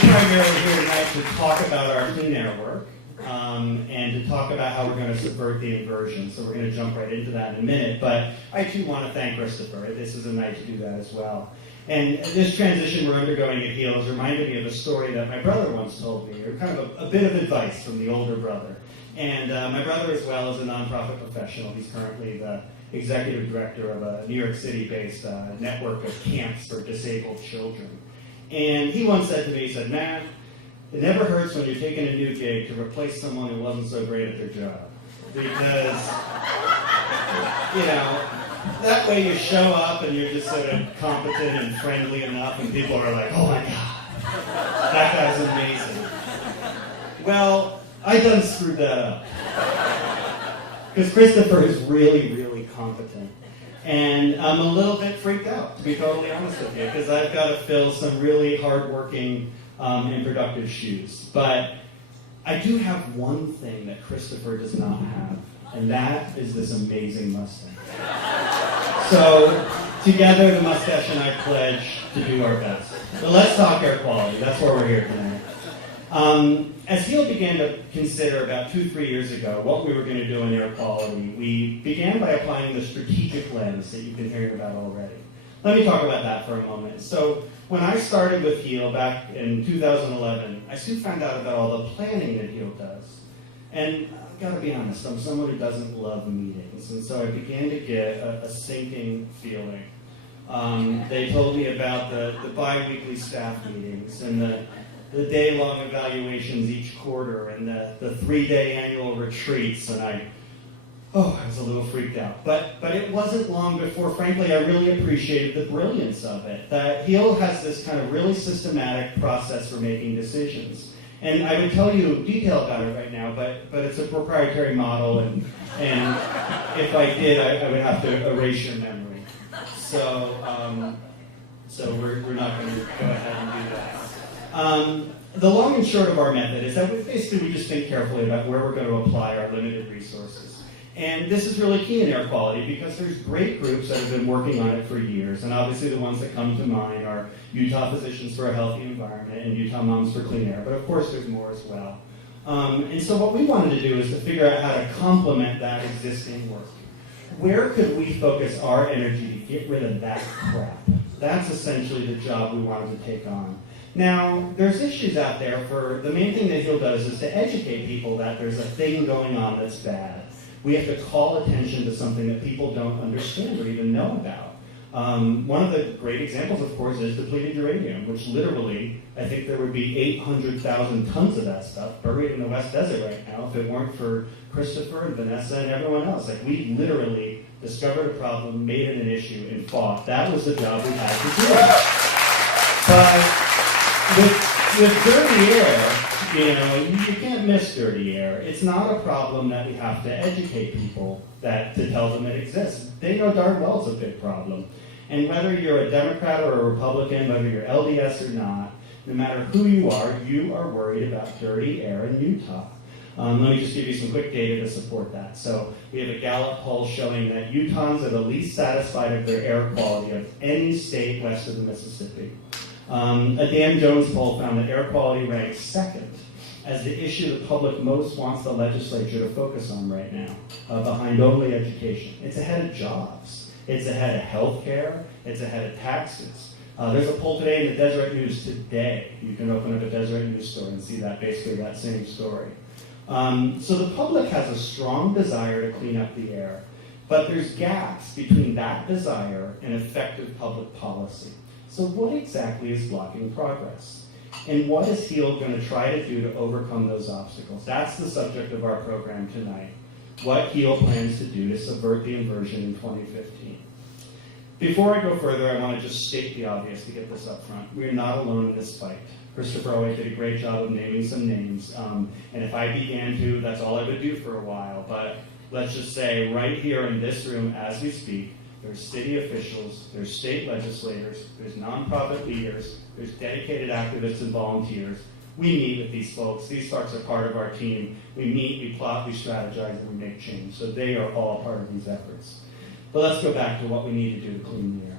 primarily here tonight to talk about our clean air work and to talk about how we're going to subvert the inversion. So we're going to jump right into that in a minute. But I too want to thank Christopher. This is a night to do that as well. And this transition we're undergoing at HEAL has reminded me of a story that my brother once told me, or kind of a bit of advice from the older brother. And my brother as well is a nonprofit professional. He's currently the executive director of a New York City-based network of camps for disabled children. And he once said to me, he said, "Man, it never hurts when you're taking a new gig to replace someone who wasn't so great at their job. Because, you know, that way you show up and you're just sort of competent and friendly enough and people are like, oh my God, that guy's amazing." Well, I done screwed that up. Because Christopher is really, really competent. And I'm a little bit freaked out, to be totally honest with you, because I've got to fill some really hardworking and productive shoes. But I do have one thing that Christopher does not have, and that is this amazing mustache. So, together, the mustache and I pledge to do our best. So let's talk air quality. That's why we're here tonight. As HEAL began to consider about 2-3 years ago what we were going to do in air quality, we began by applying the strategic lens that you've been hearing about already. Let me talk about that for a moment. So when I started with HEAL back in 2011, I soon found out about all the planning that HEAL does. And I've got to be honest, I'm someone who doesn't love meetings, and so I began to get a sinking feeling. They told me about the bi-weekly staff meetings and the day-long evaluations each quarter and the 3-day annual retreats, and I was a little freaked out. But it wasn't long before, frankly, I really appreciated the brilliance of it. That HEAL has this kind of really systematic process for making decisions. And I would tell you detail about it right now, but it's a proprietary model, and if I did, I would have to erase your memory. So we're not going to go ahead and do that. The long and short of our method is that we just think carefully about where we're going to apply our limited resources. And this is really key in air quality because there's great groups that have been working on it for years. And obviously the ones that come to mind are Utah Physicians for a Healthy Environment and Utah Moms for Clean Air. But of course there's more as well. And so what we wanted to do is to figure out how to complement that existing work. Where could we focus our energy to get rid of that crap? That's essentially the job we wanted to take on. Now, there's issues out there for, the main thing that HEAL does is to educate people that there's a thing going on that's bad. We have to call attention to something that people don't understand or even know about. One of the great examples, of course, is depleted uranium, which literally, I think there would be 800,000 tons of that stuff buried in the West Desert right now if it weren't for Christopher and Vanessa and everyone else. Like, we literally discovered a problem, made it an issue, and fought. That was the job we had to do. But with dirty air, you can't miss dirty air. It's not a problem that we have to educate people to tell them it exists. They know darn well it's a big problem. And whether you're a Democrat or a Republican, whether you're LDS or not, no matter who you are worried about dirty air in Utah. Let me just give you some quick data to support that. So we have a Gallup poll showing that Utahns are the least satisfied of their air quality of any state west of the Mississippi. A Dan Jones poll found that air quality ranks second as the issue the public most wants the legislature to focus on right now, behind only education. It's ahead of jobs. It's ahead of health care. It's ahead of taxes. There's a poll today in the Deseret News today. You can open up a Deseret News story and see basically that same story. So the public has a strong desire to clean up the air, but there's gaps between that desire and effective public policy. So what exactly is blocking progress? And what is HEAL going to try to do to overcome those obstacles? That's the subject of our program tonight. What HEAL plans to do to subvert the inversion in 2015. Before I go further, I want to just state the obvious to get this up front. We're not alone in this fight. Christopher always did a great job of naming some names. And if I began to, that's all I would do for a while. But let's just say right here in this room as we speak, there's city officials, there's state legislators, there's nonprofit leaders, there's dedicated activists and volunteers. We meet with these folks. These folks are part of our team. We meet, we plot, we strategize, and we make change. So they are all part of these efforts. But let's go back to what we need to do to clean the air.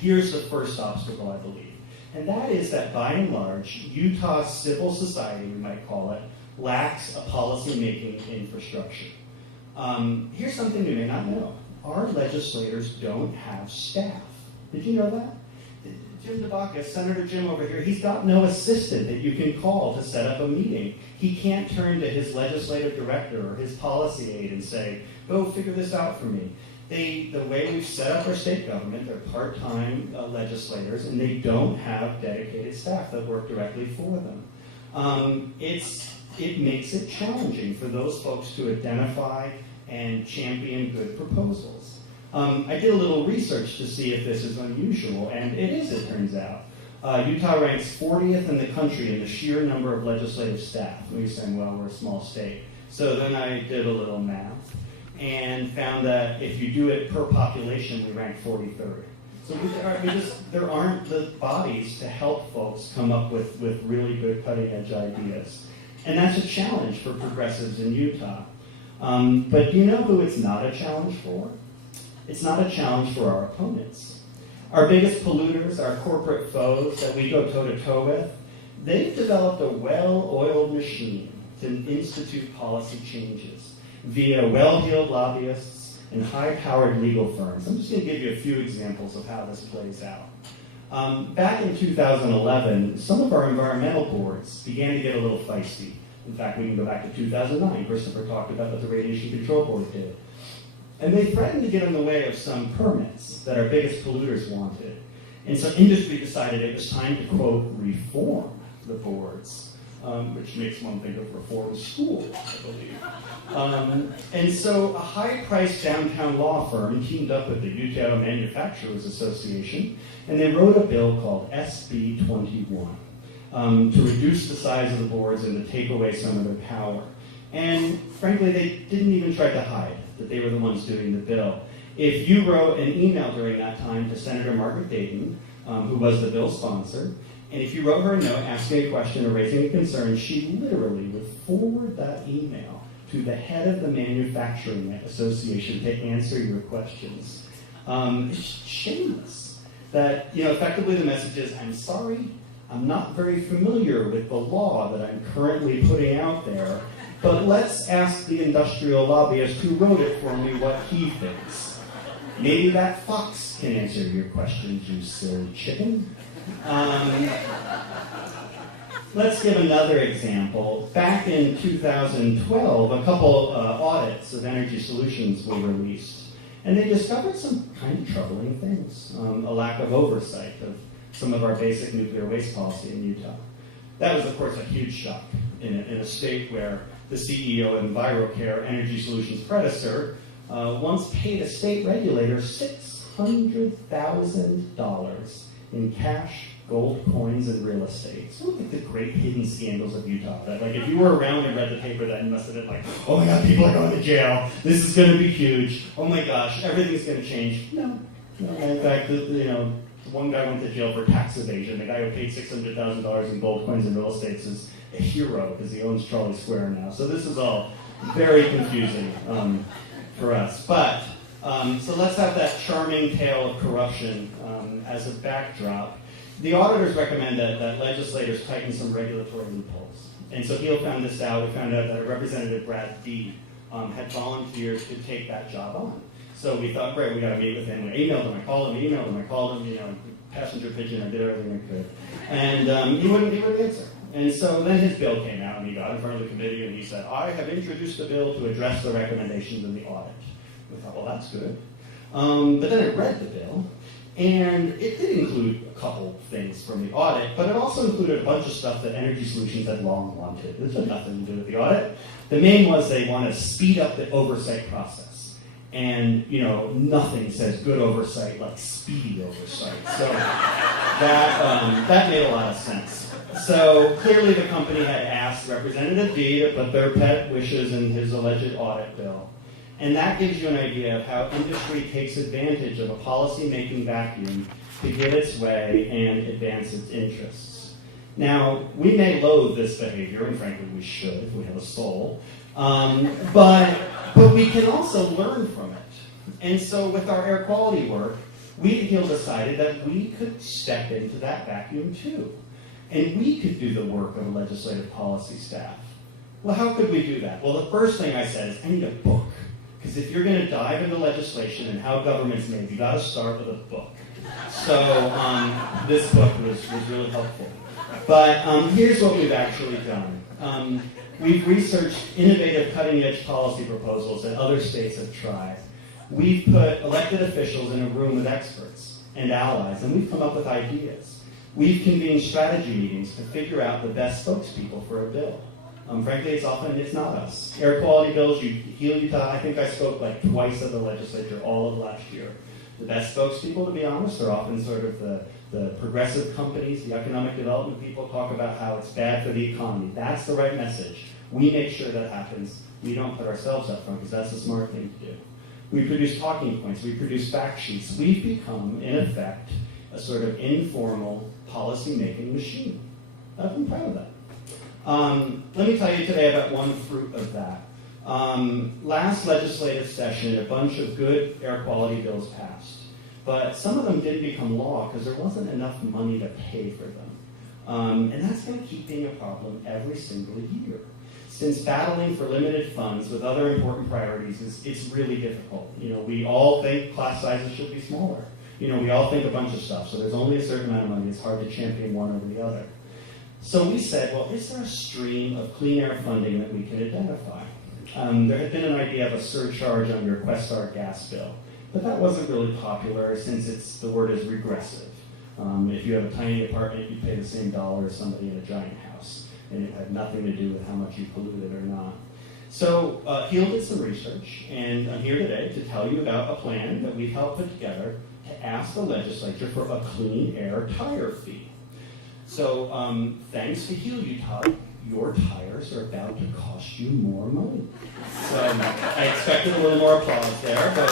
Here's the first obstacle, I believe. And that is that, by and large, Utah's civil society, we might call it, lacks a policy-making infrastructure. Here's something you may not know. Our legislators don't have staff. Did you know that? Jim DeBacchus, Senator Jim over here, he's got no assistant that you can call to set up a meeting. He can't turn to his legislative director or his policy aide and say, go figure this out for me. The way we've set up our state government, they're part-time legislators, and they don't have dedicated staff that work directly for them. It makes it challenging for those folks to identify and champion good proposals. I did a little research to see if this is unusual, and it is, it turns out. Utah ranks 40th in the country in the sheer number of legislative staff. We're saying, well, we're a small state. So then I did a little math and found that if you do it per population, we rank 43rd. So there aren't the bodies to help folks come up with really good cutting-edge ideas. And that's a challenge for progressives in Utah. But do you know who it's not a challenge for? It's not a challenge for our opponents. Our biggest polluters, our corporate foes that we go toe-to-toe with, they've developed a well-oiled machine to institute policy changes via well-heeled lobbyists and high-powered legal firms. I'm just going to give you a few examples of how this plays out. Back in 2011, some of our environmental boards began to get a little feisty. In fact, we can go back to 2009. Christopher talked about what the Radiation Control Board did. And they threatened to get in the way of some permits that our biggest polluters wanted. And so industry decided it was time to, quote, reform the boards, which makes one think of reform school, I believe. And so a high-priced downtown law firm teamed up with the Utah Manufacturers Association, and they wrote a bill called SB 21 to reduce the size of the boards and to take away some of their power. And frankly, they didn't even try to hide that they were the ones doing the bill. If you wrote an email during that time to Senator Margaret Dayton, who was the bill sponsor, and if you wrote her a note asking a question or raising a concern, she literally would forward that email to the head of the Manufacturing Association to answer your questions. It's shameless. That, effectively the message is, I'm sorry, I'm not very familiar with the law that I'm currently putting out there, but let's ask the industrial lobbyist who wrote it for me what he thinks. Maybe that fox can answer your questions, you silly chicken. Let's give another example. Back in 2012, a couple audits of energy solutions were released, and they discovered some kind of troubling things. A lack of oversight of some of our basic nuclear waste policy in Utah. That was, of course, a huge shock in a state where the CEO of EnviroCare, Energy Solutions' predecessor, once paid a state regulator $600,000 in cash, gold coins, and real estate. So look at the great hidden scandals of Utah. That, if you were around and read the paper, that must have been like, oh my God, people are going to jail. This is going to be huge. Oh my gosh, everything's going to change. No. In fact, one guy went to jail for tax evasion. The guy who paid $600,000 in gold coins and real estate is a hero because he owns Charlie Square now. So this is all very confusing for us. But, so let's have that charming tale of corruption as a backdrop. The auditors recommend that legislators tighten some regulatory loopholes. And so Heal found this out. We found out that Representative Brad Deed had volunteered to take that job on. So we thought, great, we got to meet with him. We emailed him, I called him, passenger pigeon, I did everything I could. And he wouldn't answer. And so then his bill came out, and he got in front of the committee, and he said, I have introduced a bill to address the recommendations in the audit. We thought, well, that's good. But then I read the bill, and it did include a couple things from the audit, but it also included a bunch of stuff that Energy Solutions had long wanted. This had nothing to do with the audit. The main was they want to speed up the oversight process. And, nothing says good oversight like speedy oversight. So that made a lot of sense. So clearly the company had asked Representative Dee to put their pet wishes in his alleged audit bill. And that gives you an idea of how industry takes advantage of a policy-making vacuum to get its way and advance its interests. Now, we may loathe this behavior, and frankly we should if we have a soul, but we can also learn from it. And so with our air quality work, we at HEAL decided that we could step into that vacuum too. And we could do the work of a legislative policy staff. Well, how could we do that? Well, the first thing I said is, I need a book. Because if you're going to dive into legislation and how government's made, you got to start with a book. So this book was really helpful. But here's what we've actually done. We've researched innovative cutting-edge policy proposals that other states have tried. We've put elected officials in a room with experts and allies, and we've come up with ideas. We've convened strategy meetings to figure out the best spokespeople for a bill. Frankly, it's not us. Air quality bills, HEAL Utah, I think I spoke like twice at the legislature all of last year. The best spokespeople, to be honest, are often sort of the progressive companies, the economic development people talk about how it's bad for the economy. That's the right message. We make sure that happens. We don't put ourselves up front because that's the smart thing to do. We produce talking points. We produce fact sheets. We've become, in effect, a sort of informal policy-making machine. I'm proud of that. Let me tell you today about one fruit of that. Last legislative session, a bunch of good air quality bills passed, but some of them didn't become law because there wasn't enough money to pay for them. And that's going to keep being a problem every single year. Since battling for limited funds with other important priorities it's really difficult. We all think class sizes should be smaller. We all think a bunch of stuff, so there's only a certain amount of money. It's hard to champion one over the other. So we said, well, is there a stream of clean air funding that we can identify? There had been an idea of a surcharge on your Questar gas bill, but that wasn't really popular since the word is regressive. If you have a tiny apartment, you pay the same dollar as somebody in a giant house, and it had nothing to do with how much you polluted or not. So HEAL did some research, and I'm here today to tell you about a plan that we've helped put together to ask the legislature for a clean air tire fee. So thanks to HEAL Utah, your tires are about to cost you more money. So I expected a little more applause there, but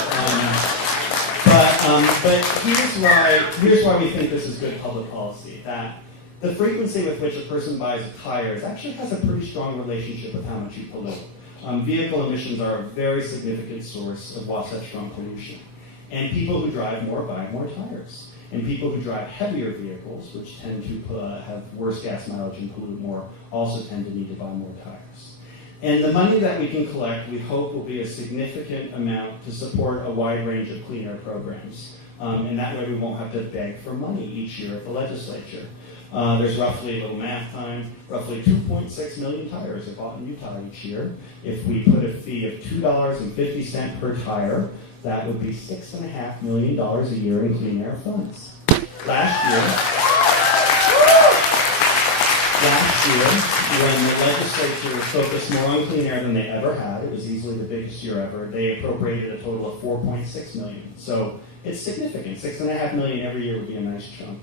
here's why we think this is good public policy. That the frequency with which a person buys tires actually has a pretty strong relationship with how much you pollute. Vehicle emissions are a very significant source of Wasatch Front pollution. And people who drive more buy more tires. And people who drive heavier vehicles, which tend to have worse gas mileage and pollute more, also tend to need to buy more tires. And the money that we can collect, we hope, will be a significant amount to support a wide range of clean air programs. And that way we won't have to beg for money each year at the legislature. There's roughly, a little math time, roughly 2.6 million tires are bought in Utah each year. If we put a fee of $2.50 per tire, that would be $6.5 million a year in clean air funds. Last year, when the legislature focused more on clean air than they ever had, it was easily the biggest year ever, they appropriated a total of $4.6 million. So it's significant. $6.5 million every year would be a nice chunk.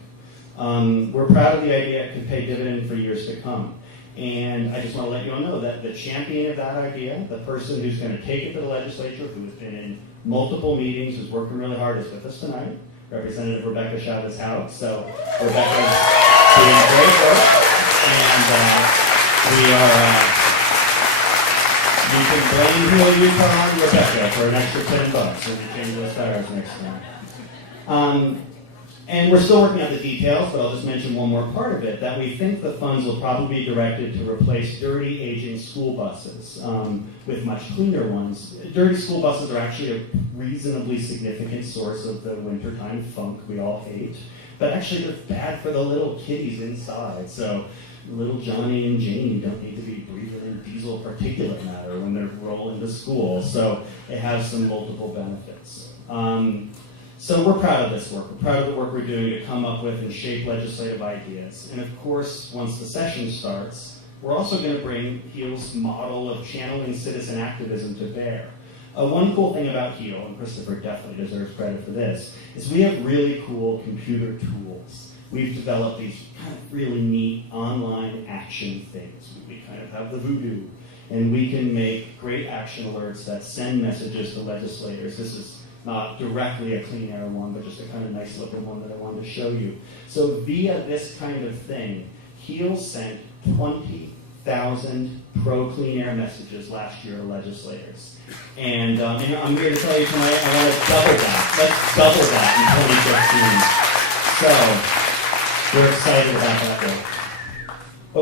We're proud of the idea it could pay dividend for years to come. And I just want to let you all know that the champion of that idea, the person who's going to take it to the legislature, who has been in multiple meetings, who's working really hard, is with us tonight, Representative Rebecca Chavez-Hout. So Rebecca's doing great work, and you can blame HEAL Utah on Rebecca for an extra $10 when you change those tires next time. And we're still working on the details, but I'll just mention one more part of it, that we think the funds will probably be directed to replace dirty, aging school buses with much cleaner ones. Dirty school buses are actually a reasonably significant source of the wintertime funk we all hate, but actually they're bad for the little kiddies inside. So little Johnny and Janie don't need to be breathing in diesel particulate matter when they're rolling to school. So it has some multiple benefits. So we're proud of this work. We're proud of the work we're doing to come up with and shape legislative ideas. And of course, once the session starts, we're also going to bring HEAL's model of channeling citizen activism to bear. One cool thing about HEAL, and Christopher definitely deserves credit for this, is we have really cool computer tools. We've developed these kind of really neat online action things. We kind of have the voodoo, and we can make great action alerts that send messages to legislators. This is not directly a clean air one, but just a kind of nice looking one that I wanted to show you. So via this kind of thing, HEAL sent 20 6,000 pro-clean air messages last year to legislators. And I'm here to tell you tonight, I want to double that. Let's double that in 2015. So, we're excited about that work.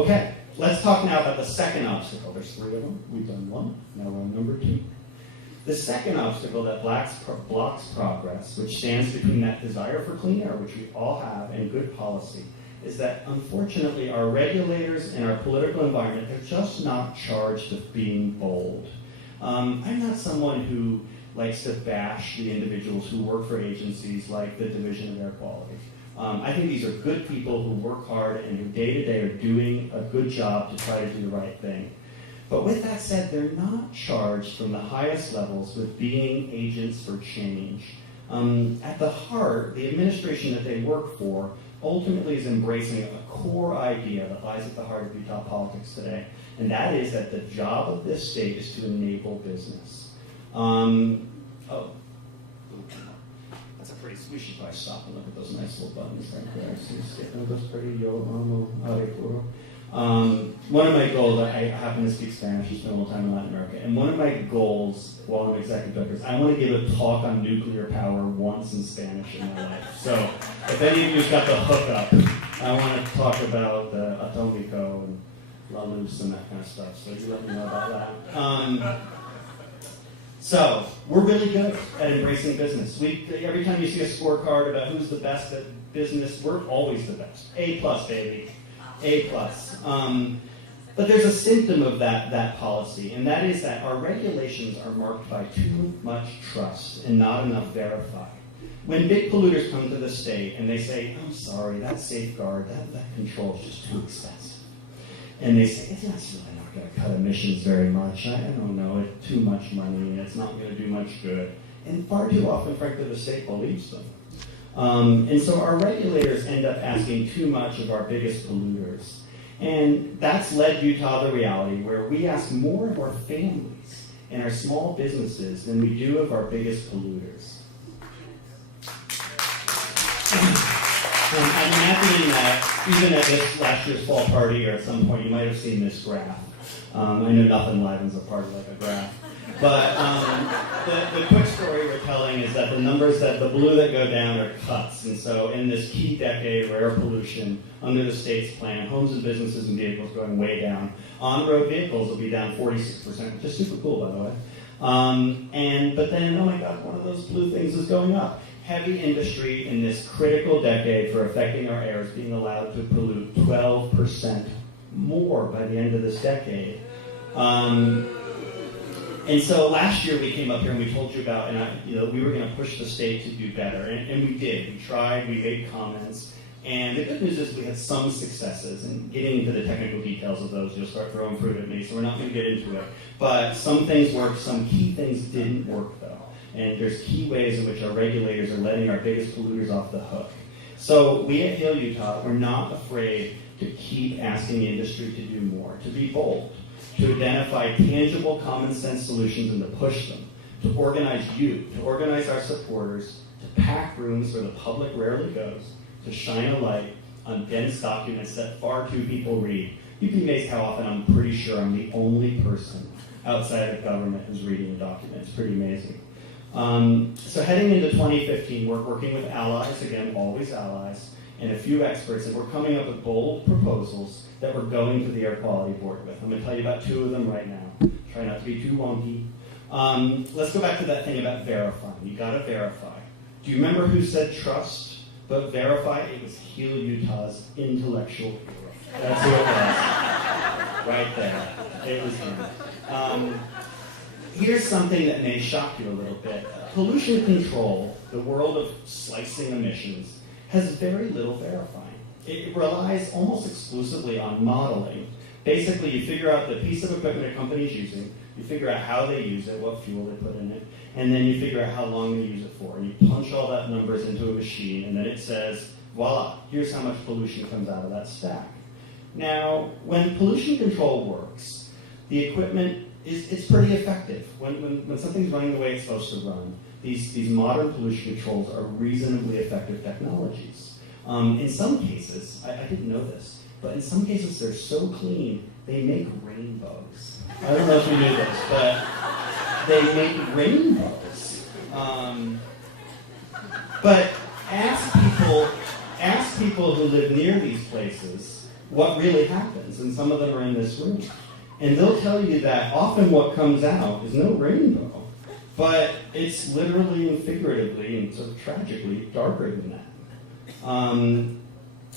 Okay, let's talk now about the second obstacle. There's 3 of them. We've done 1. Now we're on number 2. The second obstacle that blocks progress, which stands between that desire for clean air, which we all have, and good policy, is that unfortunately our regulators and our political environment are just not charged with being bold. I'm not someone who likes to bash the individuals who work for agencies like the Division of Air Quality. I think these are good people who work hard and who day to day are doing a good job to try to do the right thing. But with that said, they're not charged from the highest levels with being agents for change. At the heart, the administration that they work for ultimately is embracing a core idea that lies at the heart of Utah politics today, and that is that the job of this state is to enable business. That's a pretty, we should probably stop and look at those nice little buttons right there. One of my goals, I happen to speak Spanish, I spent a little time in Latin America, and one of my goals while I'm executive director is I want to give a talk on nuclear power once in Spanish in my life. So if any of you've got the hookup, I want to talk about the Atomico and La Luz and that kind of stuff, so you let me know about that. So we're really good at embracing business. Every time you see a scorecard about who's the best at business, we're always the best. A+, baby. A+. But there's a symptom of that policy, and that is that our regulations are marked by too much trust and not enough verify. When big polluters come to the state and they say, I'm sorry, that safeguard, that control is just too expensive. And they say, that's really not going to cut emissions very much. I don't know, it's too much money, and it's not going to do much good. And far too often, frankly, the state believes them. And so our regulators end up asking too much of our biggest polluters. And that's led Utah to the reality where we ask more of our families and our small businesses than we do of our biggest polluters. I'm imagining that even at this last year's fall party or at some point you might have seen this graph. I know nothing livens a party like a graph. But the quick story we're telling is that the numbers that the blue that go down are cuts. And so in this key decade of air pollution, under the state's plan, homes and businesses and vehicles going way down. On-road vehicles will be down 46%, which is super cool, by the way. But then, oh my God, one of those blue things is going up. Heavy industry in this critical decade for affecting our air is being allowed to pollute 12% more by the end of this decade. And so last year we came up here and we told you about, we were going to push the state to do better, and we did. We tried, we made comments, and the good news is we had some successes. And getting into the technical details of those, you'll start throwing fruit at me, so we're not going to get into it. But some things worked, some key things didn't work, though. And there's key ways in which our regulators are letting our biggest polluters off the hook. So we at Hail Utah, we're not afraid to keep asking the industry to do more, to be bold, to identify tangible common sense solutions and to push them, to organize you, to organize our supporters, to pack rooms where the public rarely goes, to shine a light on dense documents that far too people read. You'd be amazed how often I'm pretty sure I'm the only person outside of government who's reading a document. It's pretty amazing. So heading into 2015, we're working with allies, again, always allies, and a few experts, and we're coming up with bold proposals that we're going to the Air Quality Board with. I'm going to tell you about 2 of them right now. Try not to be too wonky. Let's go back to that thing about verifying. You got to verify. Do you remember who said trust but verify? It was Hail Utah's intellectual hero. That's who it was. Right there. It was him. Here's something that may shock you a little bit. Pollution control, the world of slicing emissions, has very little verifying. It relies almost exclusively on modeling. Basically, you figure out the piece of equipment a company is using, you figure out how they use it, what fuel they put in it, and then you figure out how long they use it for. And you punch all that numbers into a machine, and then it says, voila, here's how much pollution comes out of that stack. Now, when pollution control works, the equipment it's pretty effective. When something's running the way it's supposed to run, these modern pollution controls are reasonably effective technologies. In some cases, I didn't know this, but in some cases they're so clean, they make rainbows. I don't know if you knew this, but they make rainbows. But ask people who live near these places what really happens, and some of them are in this room. And they'll tell you that often what comes out is no rainbow, but it's literally and figuratively and sort of tragically darker than that.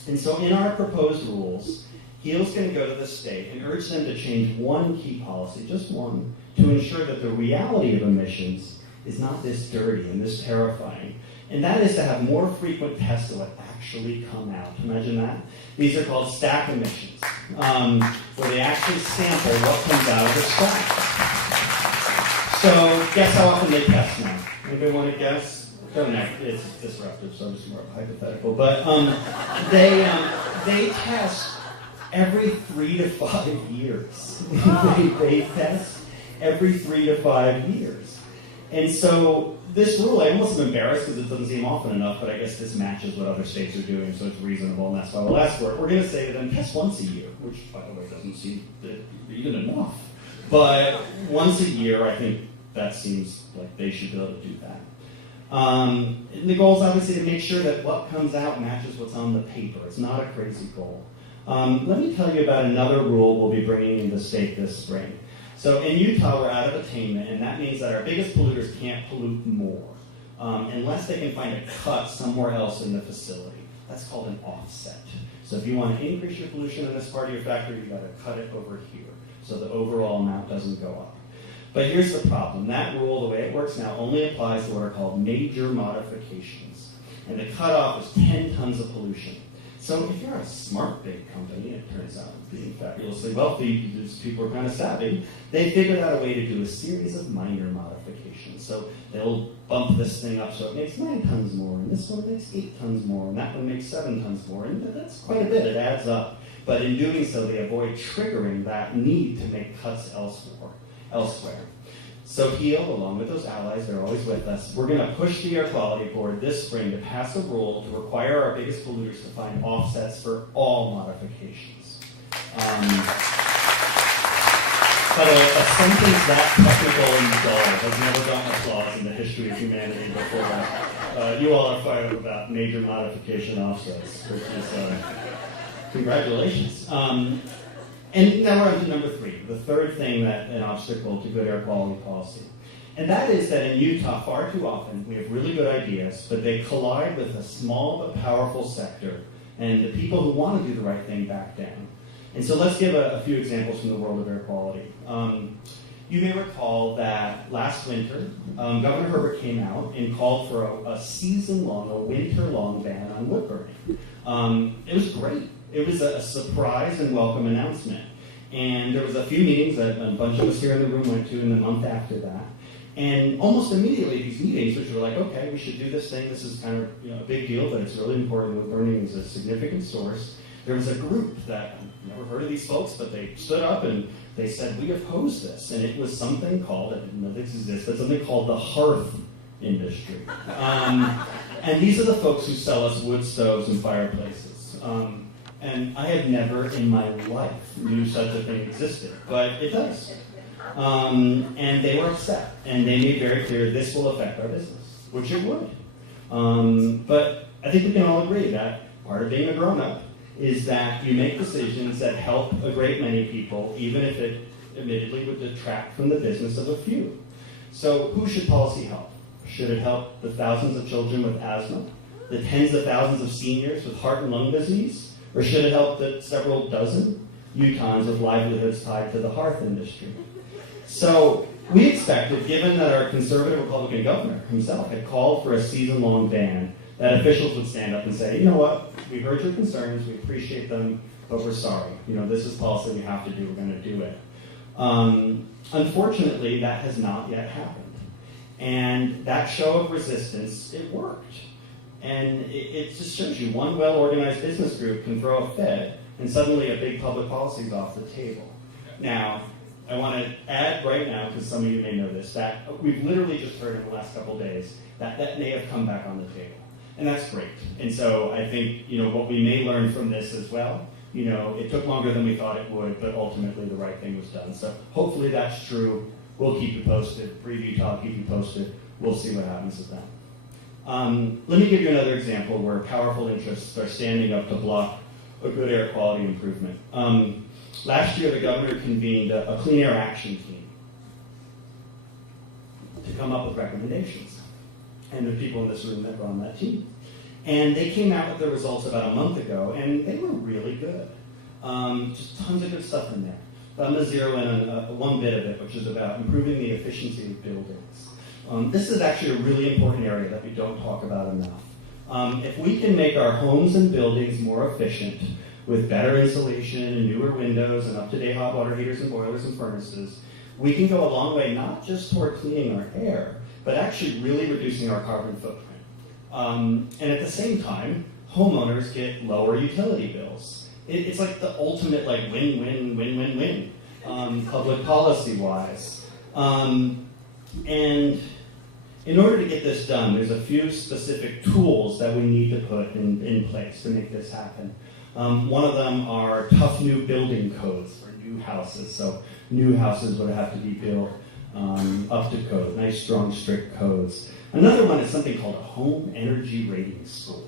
And so in our proposed rules, HEAL's going to go to the state and urge them to change one key policy, just one, to ensure that the reality of emissions is not this dirty and this terrifying. And that is to have more frequent tests of what actually come out. Imagine that. These are called stack emissions, where they actually sample what comes out of the stack. So guess how often they test now? Anybody want to guess? Don't know. It's disruptive, so I'm just more hypothetical. But they test every 3 to 5 years. they test every 3 to 5 years. And so this rule, I almost am embarrassed because it doesn't seem often enough, but I guess this matches what other states are doing, so it's reasonable, and that's why we'll ask for it. We're going to say to them, test once a year, which, by the way, doesn't seem even enough. But once a year, I think that seems like they should be able to do that. And the goal is obviously to make sure that what comes out matches what's on the paper. It's not a crazy goal. Let me tell you about another rule we'll be bringing into the state this spring. So in Utah, we're out of attainment, and that means that our biggest polluters can't pollute more unless they can find a cut somewhere else in the facility. That's called an offset. So if you want to increase your pollution in this part of your factory, you've got to cut it over here so the overall amount doesn't go up. But here's the problem. That rule, the way it works now, only applies to what are called major modifications. And the cutoff is 10 tons of pollution. So if you're a smart big company, it turns out being fabulously wealthy, these people are kind of savvy, they figured out a way to do a series of minor modifications. So they'll bump this thing up so it makes 9 tons more, and this one makes 8 tons more, and that one makes 7 tons more, and that's quite a bit, it adds up. But in doing so, they avoid triggering that need to make cuts elsewhere. So HEAL, along with those allies, they're always with us, we're going to push the Air Quality Board this spring to pass a rule to require our biggest polluters to find offsets for all modifications. But a sentence that technical and dull has never gotten applause in the history of humanity before. You all are fired up about major modification offsets, which is congratulations. And now we're on to number 3, the third thing that an obstacle to good air quality policy. And that is that in Utah, far too often, we have really good ideas, but they collide with a small but powerful sector, and the people who want to do the right thing back down. And so let's give a few examples from the world of air quality. You may recall that last winter, Governor Herbert came out and called for a season-long, a winter-long ban on wood burning. It was great. It was a surprise and welcome announcement. And there was a few meetings that a bunch of us here in the room went to in the month after that. And almost immediately, these meetings, which were like, okay, we should do this thing. This is kind of a big deal, but it's really important. Wood burning is a significant source. There was a group that, I've never heard of these folks, but they stood up and they said, we oppose this. And it was something called, I didn't know this existed, something called the hearth industry. And these are the folks who sell us wood stoves and fireplaces. And I have never in my life knew such a thing existed, but it does. And they were upset, and they made very clear this will affect our business, which it would. But I think we can all agree that part of being a grown-up is that you make decisions that help a great many people, even if it admittedly would detract from the business of a few. So who should policy help? Should it help the thousands of children with asthma, the tens of thousands of seniors with heart and lung disease, or should it help the several dozen Utahns with livelihoods tied to the hearth industry? So we expected, given that our conservative Republican governor himself had called for a season-long ban, that officials would stand up and say, you know what, we heard your concerns, we appreciate them, but we're sorry. This is policy we have to do, we're going to do it. Unfortunately, that has not yet happened. And that show of resistance, it worked. And it just shows you one well-organized business group can throw a fit, and suddenly a big public policy is off the table. Now, I want to add right now, because some of you may know this, that we've literally just heard in the last couple of days that may have come back on the table. And that's great. And so I think, what we may learn from this as well it took longer than we thought it would, but ultimately the right thing was done. So hopefully that's true. We'll keep you posted. Preview Talk, keep you posted. We'll see what happens with that. Let me give you another example where powerful interests are standing up to block a good air quality improvement. Last year, the governor convened a clean air action team to come up with recommendations. And there's people in this room that were on that team. And they came out with the results about a month ago, and they were really good. Just tons of good stuff in there. But I'm going to zero in on one bit of it, which is about improving the efficiency of buildings. This is actually a really important area that we don't talk about enough. If we can make our homes and buildings more efficient with better insulation and newer windows and up-to-date hot water heaters and boilers and furnaces, we can go a long way not just toward cleaning our air, but actually really reducing our carbon footprint. And at the same time, homeowners get lower utility bills. It's like the ultimate win-win-win-win-win, public policy-wise. And in order to get this done, there's a few specific tools that we need to put in place to make this happen. One of them are tough new building codes for new houses. So new houses would have to be built up to code, nice, strong, strict codes. Another one is something called a home energy rating score.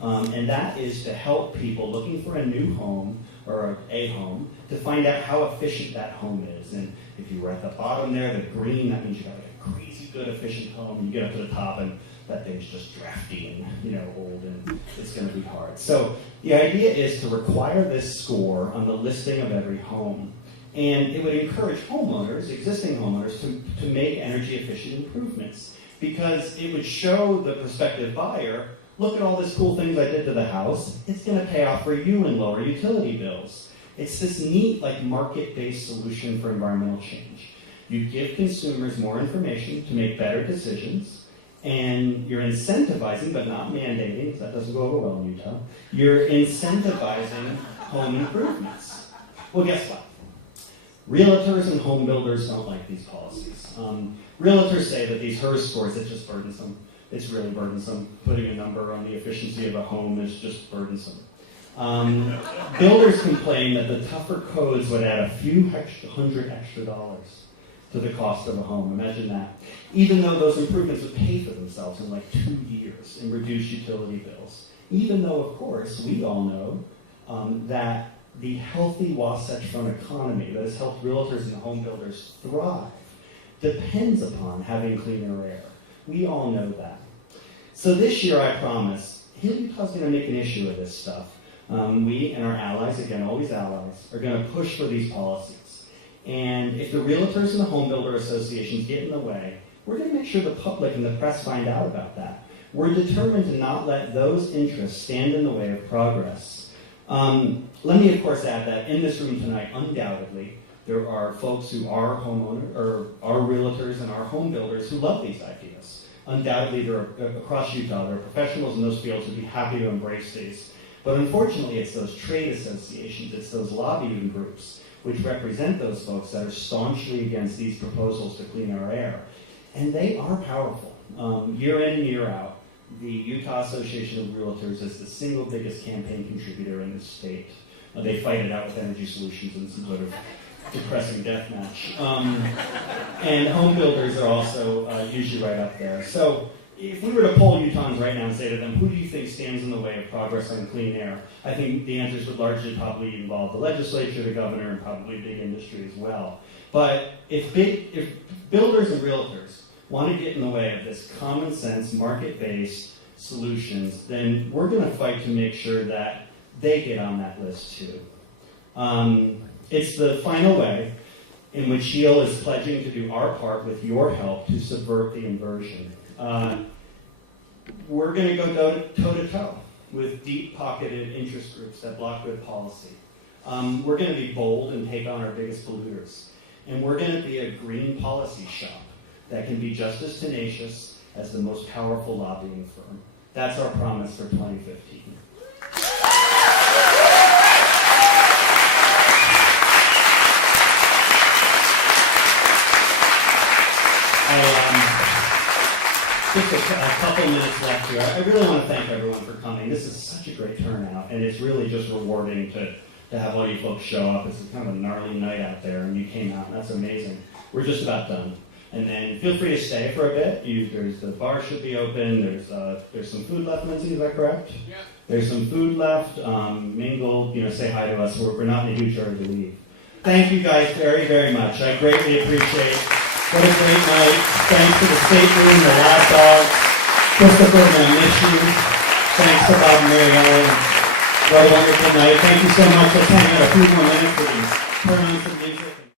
And that is to help people looking for a new home or a home to find out how efficient that home is. And if you were at the bottom there, the green, that means you got a crazy good efficient home. You get up to the top and that thing's just drafty and old and it's going to be hard. So the idea is to require this score on the listing of every home. And it would encourage homeowners, existing homeowners, to make energy efficient improvements. Because it would show the prospective buyer, look at all this cool things I did to the house. It's going to pay off for you in lower utility bills. It's this neat, market-based solution for environmental change. You give consumers more information to make better decisions, and you're incentivizing, but not mandating, because that doesn't go over well in Utah, you're incentivizing home improvements. Well, guess what? Realtors and home builders don't like these policies. Realtors say that these HERS scores, it's just burdensome. It's really burdensome. Putting a number on the efficiency of a home is just burdensome. Builders complain that the tougher codes would add a few hundred extra dollars to the cost of a home. Imagine that. Even though those improvements would pay for themselves in 2 years and reduce utility bills. Even though, of course, we all know that the healthy Wasatch Front economy that has helped realtors and home builders thrive depends upon having cleaner air. We all know that. So this year, I promise, Utah's going to make an issue of this stuff. We and our allies, again, always allies, are going to push for these policies. And if the realtors and the home builder associations get in the way, we're going to make sure the public and the press find out about that. We're determined to not let those interests stand in the way of progress. Let me, of course, add that in this room tonight, undoubtedly, there are folks who are homeowners, or are realtors and are home builders who love these ideas. Undoubtedly, there are, across Utah, there are professionals in those fields who'd be happy to embrace these. But unfortunately, it's those trade associations, it's those lobbying groups, which represent those folks that are staunchly against these proposals to clean our air. And they are powerful. Year in and year out, the Utah Association of Realtors is the single biggest campaign contributor in the state. They fight it out with Energy Solutions in some sort of depressing death match. And home builders are also usually right up there. So if we were to poll Utahns right now and say to them, who do you think stands in the way of progress on clean air? I think the answers would largely probably involve the legislature, the governor, and probably big industry as well. But if builders and realtors want to get in the way of this common sense, market-based solutions, then we're going to fight to make sure that they get on that list too. It's the final way in which HEAL is pledging to do our part with your help to subvert the inversion. We're going to go toe-to-toe with deep-pocketed interest groups that block good policy. We're going to be bold and take on our biggest polluters. And we're going to be a green policy shop that can be just as tenacious as the most powerful lobbying firm. That's our promise for 2015. Just a couple minutes left here. I really want to thank everyone for coming. This is such a great turnout, and it's really just rewarding to to have all you folks show up. It's kind of a gnarly night out there, and you came out, and that's amazing. We're just about done. And then feel free to stay for a bit. There's the bar should be open. There's some food left, Lindsay, is that correct? Yeah. There's some food left. Mingle, say hi to us. We're not in a huge hurry to leave. Thank you guys very, very much. I greatly appreciate. What a great night. Thanks to the stateroom, the lab dog. Christopher, I'm going to miss you. Thanks to Bob and Mary Ellen. What a wonderful night. Thank you so much. Let's hang out a few more minutes with these turn on some music.